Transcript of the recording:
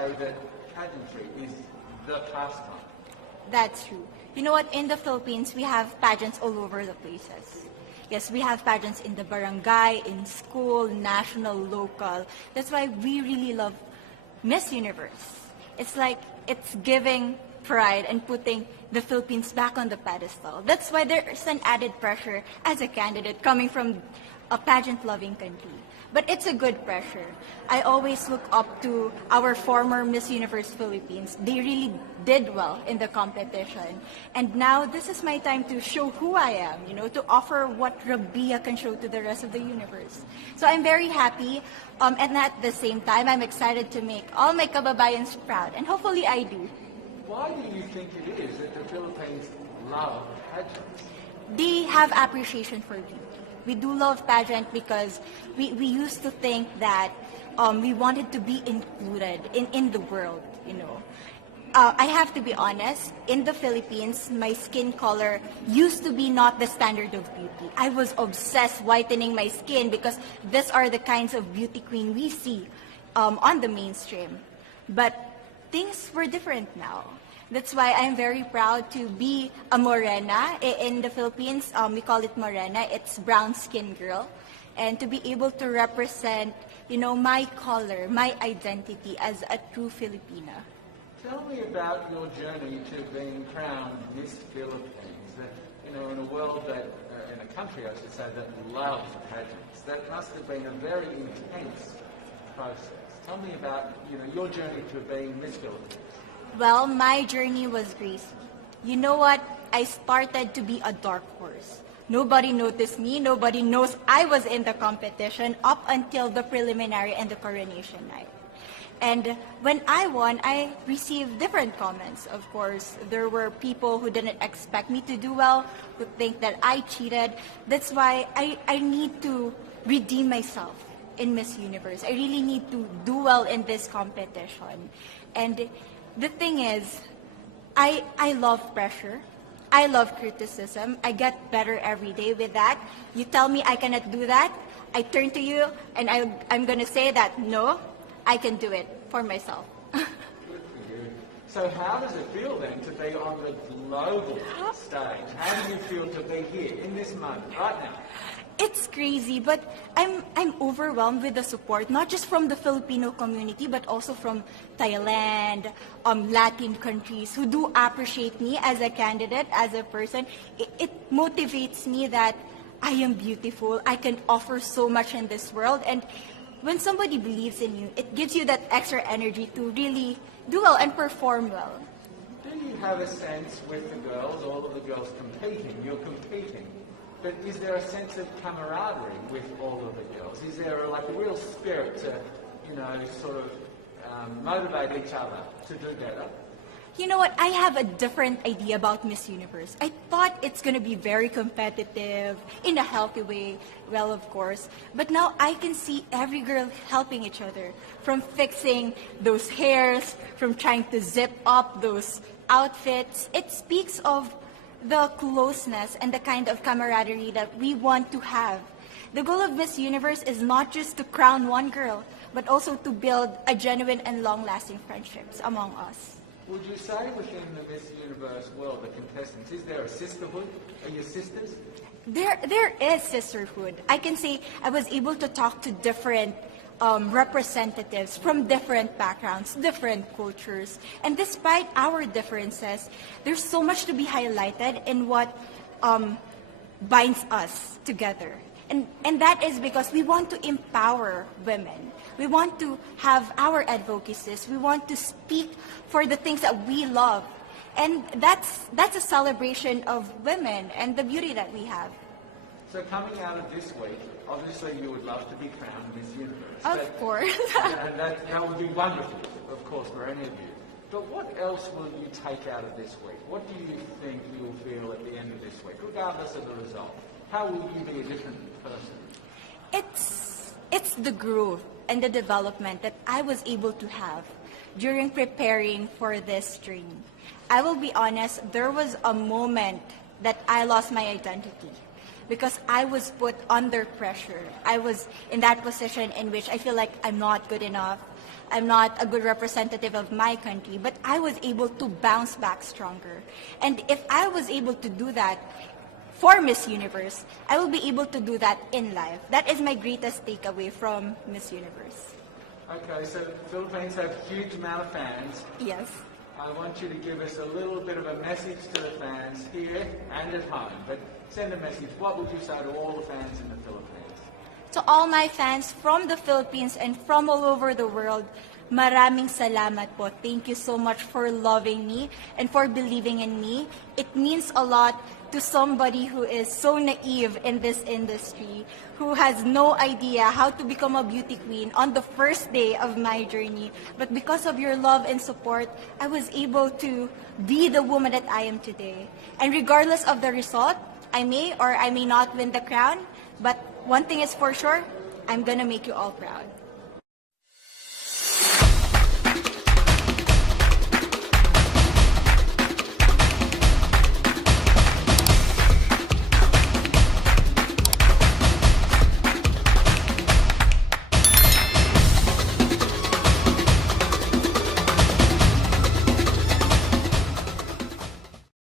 say that pageantry is the pastime. That's true. You know what? In the Philippines, we have pageants all over the places. Yes, we have pageants in the barangay, in school, national, local. That's why we really love Miss Universe. It's like it's giving pride and putting the Philippines back on the pedestal. That's why there's an added pressure as a candidate coming from a pageant-loving country. But it's a good pressure. I always look up to our former Miss Universe Philippines. They really did well in the competition. And now this is my time to show who I am, to offer what Rabiya can show to the rest of the universe. So I'm very happy, and at the same time, I'm excited to make all my kababayans proud. And hopefully I do. Why do you think it is that the Philippines love pageants? They have appreciation for beauty. We do love pageant because we used to think that we wanted to be included in the world, I have to be honest, in the Philippines, my skin color used to be not the standard of beauty. I was obsessed whitening my skin because these are the kinds of beauty queen we see on the mainstream. But things were different now. That's why I'm very proud to be a morena. In the Philippines, we call it morena. It's brown skin girl. And to be able to represent, my color, my identity as a true Filipina. Tell me about your journey to being crowned Miss Philippines. That, in a world that, in a country, I should say, that loves pageants. That must have been a very intense process. Tell me about, your journey to being Miss Philippines. Well, my journey was crazy. You know what? I started to be a dark horse. Nobody noticed me. Nobody knows I was in the competition up until the preliminary and the coronation night. And when I won, I received different comments. Of course, there were people who didn't expect me to do well, who think that I cheated. That's why I need to redeem myself in Miss Universe. I really need to do well in this competition. And the thing is, I love pressure. I love criticism. I get better every day with that. You tell me I cannot do that, I turn to you and I'm going to say that, no, I can do it for myself. Good for you. So how does it feel then to be on the global stage? How do you feel to be here in this moment, right now? It's crazy, but I'm overwhelmed with the support, not just from the Filipino community, but also from Thailand, Latin countries who do appreciate me as a candidate, as a person. It motivates me that I am beautiful, I can offer so much in this world, and when somebody believes in you, it gives you that extra energy to really do well and perform well. Do you have a sense with the girls, all of the girls competing, you're competing, but is there a sense of camaraderie with all of the girls? Is there a real spirit to, sort of motivate each other to do better? You know what? I have a different idea about Miss Universe. I thought it's going to be very competitive, in a healthy way, well, of course. But now I can see every girl helping each other, from fixing those hairs, from trying to zip up those outfits. It speaks of the closeness and the kind of camaraderie that we want to have. The goal of Miss Universe is not just to crown one girl, but also to build a genuine and long-lasting friendships among us. Would you say within the Miss Universe world, the contestants, is there a sisterhood? Are you sisters? There is sisterhood. I can say I was able to talk to different representatives from different backgrounds, different cultures. And despite our differences, there's so much to be highlighted in what binds us together. And that is because we want to empower women. We want to have our advocacies. We want to speak for the things that we love. And that's a celebration of women and the beauty that we have. So coming out of this week, obviously you would love to be crowned Miss Universe. Of course. And that would be wonderful, of course, for any of you. But what else will you take out of this week? What do you think you'll feel at the end of this week, regardless of the result? How will you be a different person? It's the growth and the development that I was able to have during preparing for this dream. I will be honest, there was a moment that I lost my identity because I was put under pressure. I was in that position in which I feel like I'm not good enough. I'm not a good representative of my country, but I was able to bounce back stronger. And if I was able to do that for Miss Universe, I will be able to do that in life. That is my greatest takeaway from Miss Universe. Okay, so the Philippines have a huge amount of fans. Yes. I want you to give us a little bit of a message to the fans here and at home. But send a message. What would you say to all the fans in the Philippines? To all my fans from the Philippines and from all over the world, maraming salamat po. Thank you so much for loving me and for believing in me. It means a lot to somebody who is so naive in this industry, who has no idea how to become a beauty queen on the first day of my journey. But because of your love and support, I was able to be the woman that I am today. And regardless of the result, I may or I may not win the crown, but one thing is for sure, I'm gonna make you all proud.